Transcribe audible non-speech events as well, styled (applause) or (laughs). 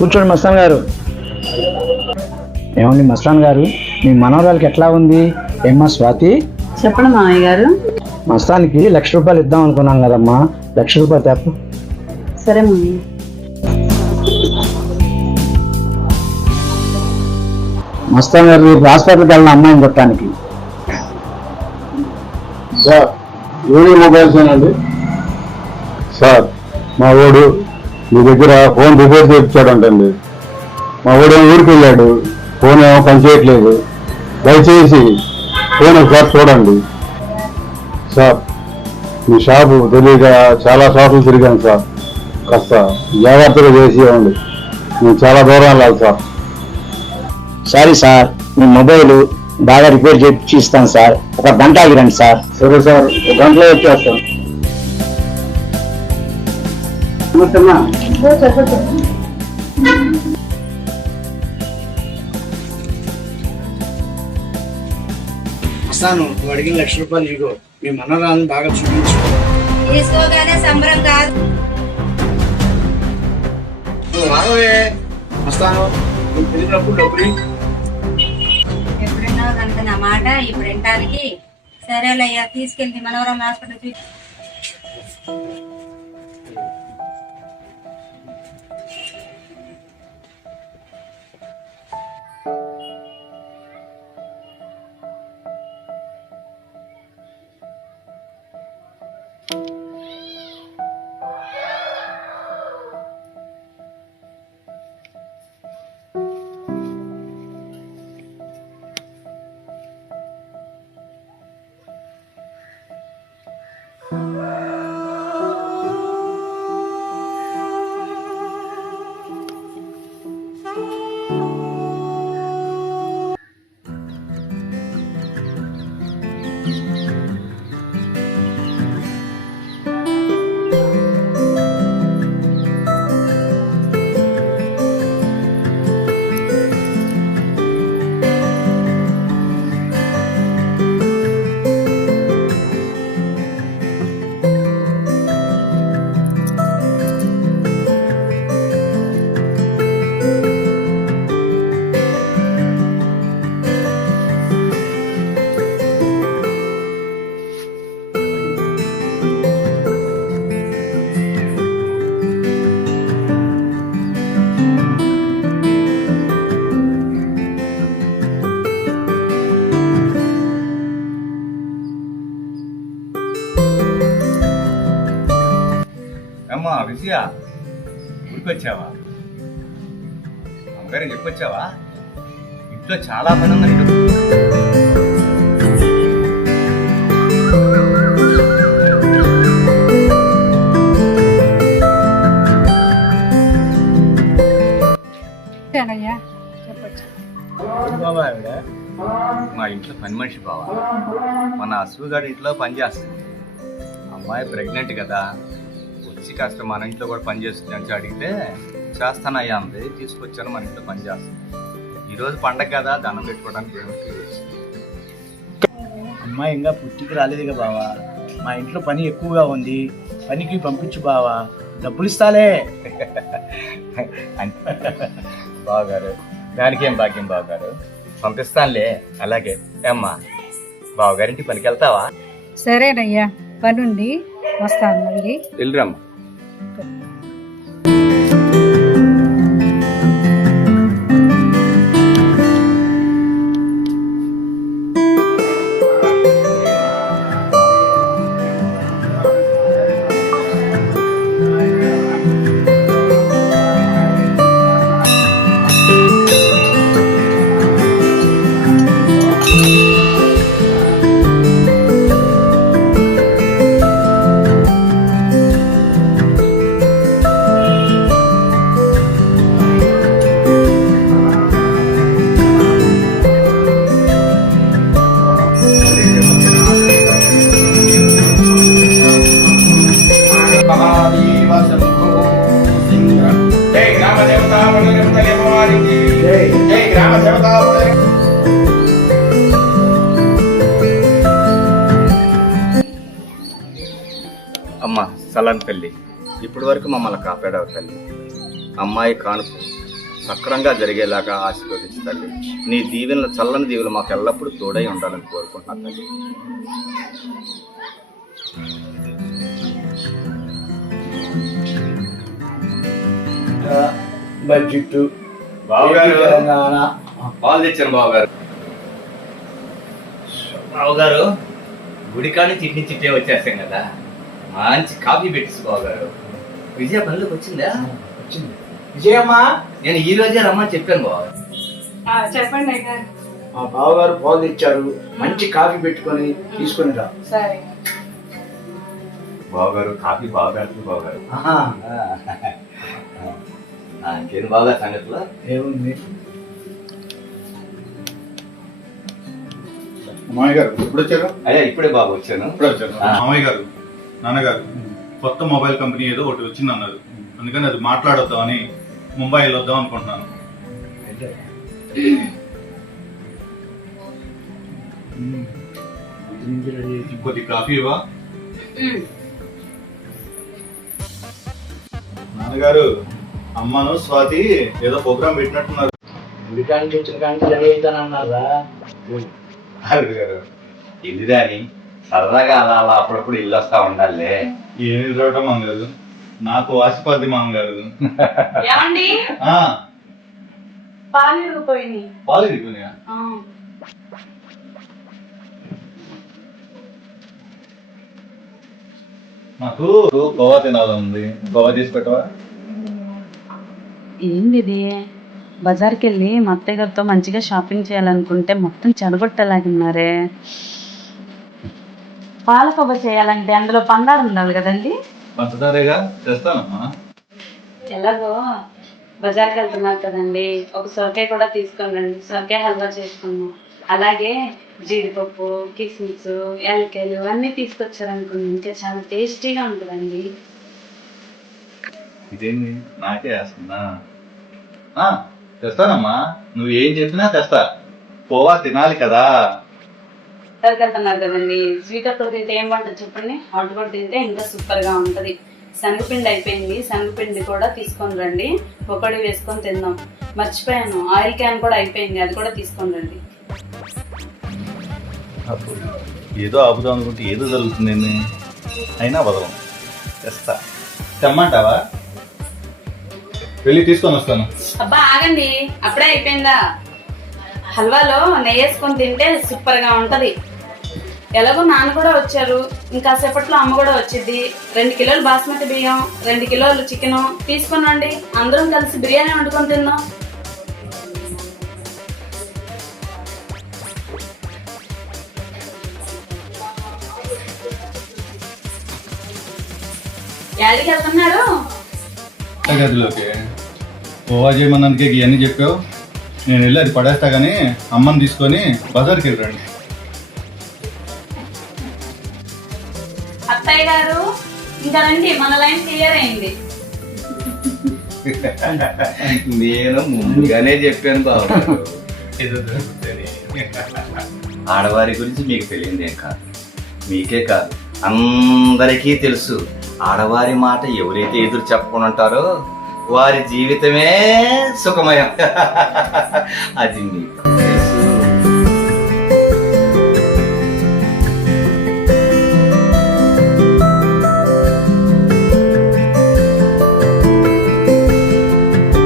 కూర్చోండి మస్తాన్ గారు. ఏమండి మస్తాన్ గారు మీ మనవరాలకి ఎట్లా ఉంది? ఏమ్మా స్వాతి? చెప్పండి మామయ్య గారు. మస్తానికి లక్ష రూపాయలు ఇద్దాం అనుకున్నాం కదమ్మా. లక్ష రూపాయలు తప్పు సరే మామయ్య. మస్తాన్ గారు రేపు హాస్పిటల్కి వెళ్ళిన అమ్మాయిని కొట్టడానికి. సార్ యూని మొబైల్స్ అండి సార్ మా వాడు మీ దగ్గర ఫోన్ రిపేర్ చేయించాడంటండి. మా వాడు ఊరికి వెళ్ళాడు. ఫోన్ ఏమో పనిచేయట్లేదు దయచేసి ఫోన్ ఒకసారి చూడండి. సార్ మీ షాపు తెలియక చాలా షాపులు తిరిగాను సార్. కాస్త జాగ్రత్తగా చేసి ఇవ్వండి. నేను చాలా దూరం వెళ్ళాలి సార్. సారీ సార్ మీ మొబైల్ బాగా రిపేర్ చేయించి ఇస్తాను సార్. ఒక గంట ఆగిరండి సార్. సరే సార్. ఒక గంటలో వచ్చేస్తాను వస్తాను నువ్వు అడిగిన లక్ష రూపాయలు ఇగో మీ మనరాలను బాగా చూపించు. తీసుకోగానే సంబరం కాదు. నువ్వు రావే. వస్తాను నువ్వు డబ్బులు కనుక నా మాట ఇప్పుడు వినటానికి సరేలయ్యా తీసుకెళ్తే మనవరం హాస్పిటల్ చూసి అమ్మా విజయ ఊరికొచ్చావా అమ్మగారు చెప్పొచ్చావా? ఇంట్లో చాలా పని బాబా ఆవిడ మా ఇంట్లో పని మనిషి బావా. మన అసువు గారి ఇంట్లో పని చేస్తుంది. అమ్మాయి ప్రెగ్నెంట్ కదా వచ్చి కాస్త మన ఇంట్లో కూడా పని చేస్తుంది అని అడిగితే చేస్తానయ్యా అంది తీసుకొచ్చాను మన ఇంట్లో పని చేస్తాను ఈరోజు పండగ కదా దండం పెట్టుకోవడానికి. అమ్మాయి ఇంకా పుట్టికి రాలేదుగా బావా. మా ఇంట్లో పని ఎక్కువగా ఉంది పనికి పంపించు బావా. డబ్బులు ఇస్తాలే. (laughs) అంటే బావగారు. దానికి ఏం భాగ్యం బావగారు? పంపిస్తానులే. అలాగే. ఏమ్మా బావగారింటి పనికి వెళ్తావా సరేనయ్యా పనుంది. వస్తాను మళ్ళీ. వెళ్ళిరమ్మా అమ్మ సలాన్ తల్లి. ఇప్పటి వరకు మమ్మల్ని కాపాడావు తల్లి. అమ్మాయి కానుపు సక్రంగా జరిగేలాగా ఆశీర్వదించు తల్లి. నీ దీవెనలు చల్లని దీవెనలు మాకు ఎల్లప్పుడూ తోడై ఉండాలని కోరుకుంటున్నాను తల్లి. బడ్జెట్ పాలు తెచ్చాను బావగారు గుడికాని చిట్టి చిట్టే వచ్చేస్తాం కదా. మంచి కాఫీ పెట్టించు బావగారు విజయ పనులకు వచ్చిందా? వచ్చింది. విజయమ్మా? నేను ఈ రోజే రమ్మని చెప్పాను బావ చెప్పండి మా బావగారు పాలు తెచ్చారు. మంచి కాఫీ పెట్టుకొని తీసుకొని రా. సరే. బావగారు కాఫీ బాగా పెడుతుంది బావగారు ఇంకేం బాగా సంగతిలో? ఏముంది? మామయ్య గారు ఎప్పుడు వచ్చారు? అయ్యా ఇప్పుడే బాబు వచ్చాను. ఇప్పుడే వచ్చారు. మామయ్య గారు నాన్నగారు కొత్త మొబైల్ కంపెనీ ఏదో ఒకటి వచ్చింది అన్నారు అందుకని అది మాట్లాడొద్దామని ముంబై వెళ్ళొద్దాం అనుకుంటున్నాను. కొద్ది కాఫీ ఇవ్వా? నాన్నగారు అమ్మను స్వాతి ఏదో ప్రోగ్రామ్ పెట్టినట్టున్నారు. నుంచి వచ్చిన కానీ రెడీ అవుతానన్నారా అల్లుడు గారు ఇల్లు రాని సరదాగా అలా అలా అప్పుడప్పుడు ఇల్లు వస్తా ఉండాలి ఏమి చూడటం మామగారు? నాకు ఆశపడి మామగారు. ఏమండి? ఆ, పాలు ఇరిగిపోయినాయి పాలు ఇరిగిపోయినాయా? ఆ, నాకు గోవా తినాలని ఉంది. గోవా తీసి పెట్టవా? ఏంది ఇది బజార్కి వెళ్ళి మా అత్తయ్య గారితో మంచిగా షాపింగ్ చేయాలనుకుంటే మొత్తం చెడగొట్టలాగున్నారే పాలకొబ్బ చేయాలంటే అందులో పందారు ఉండాలి కదండి? పంచదారేగా? తెస్తానమ్మా. ఎలాగో? బజార్కి వెళ్తున్నారు కదండి. ఒక సొరకాయ కూడా తీసుకొని రండి. సొరకాయ హల్వా చేసుకుందాం. అలాగే జీడిపప్పు కిస్మిస్ యాలకాయలు అన్నీ తీసుకొచ్చారనుకోండి ఇంకా చాలా టేస్టీగా ఉంటుందండి. ఇదేంటి నాకే వేస్తుందా? తెస్తానమ్మా. నువ్వు ఏం చెప్పినా తెస్తా. పోవా తినాలి కదా. వెళ్తున్నారు కదండి. స్వీట్ అప్పుడు తింటే ఏం బాగుంటుంది చెప్పండి? హాట్ కూడా తింటే ఇంకా సూపర్గా ఉంటుంది. శనగపిండి అయిపోయింది. శనగపిండి కూడా తీసుకొని రండి. పొకడి వేసుకొని తిందాం. మర్చిపోయాను. ఆయిల్ క్యాన్ కూడా అయిపోయింది. అది కూడా తీసుకొని రండి. ఏదో ఆపుదాం అనుకుంటే ఏదో జరుగుతుంది? అయినా వదలం. తెస్తా. తెమ్మంటావా? వెళ్ళి తీసుకొని వస్తాను. అబ్బా ఆగండి. అప్పుడే అయిపోయిందా? హల్వాలో నెయ్యి వేసుకొని తింటే సూపర్గా ఉంటది. ఎలాగో నాన్న కూడా వచ్చారు. ఇంకా సేపట్లో అమ్మ కూడా వచ్చింది రెండు కిలోలు బాస్మతి బియ్యం రెండు కిలోలు చికెన్ రండి. అందరం కలిసి బిర్యానీ వండుకొని తిందాం. యాడికి వెళ్తున్నారు? గదిలోకి పోవా చేయమన్నందుకే ఇవన్నీ చెప్పావు. నేను వెళ్ళి అది పడేస్తా కానీ అమ్మని తీసుకొని బజార్కి వెళ్ళండి అత్తయ్య గారు ఇంకా రండి మన లైన్ క్లియర్ అయింది. నేను ముందుగానే చెప్పాను బాబు. ఆడవారి గురించి మీకు తెలియదేం కాదు. మీకే కాదు. అందరికీ తెలుసు. ఆడవారి మాట ఎవరైతే ఎదురు చెప్పకుండా ఉంటారో వారి జీవితమే సుఖమయం. (laughs) అది మీ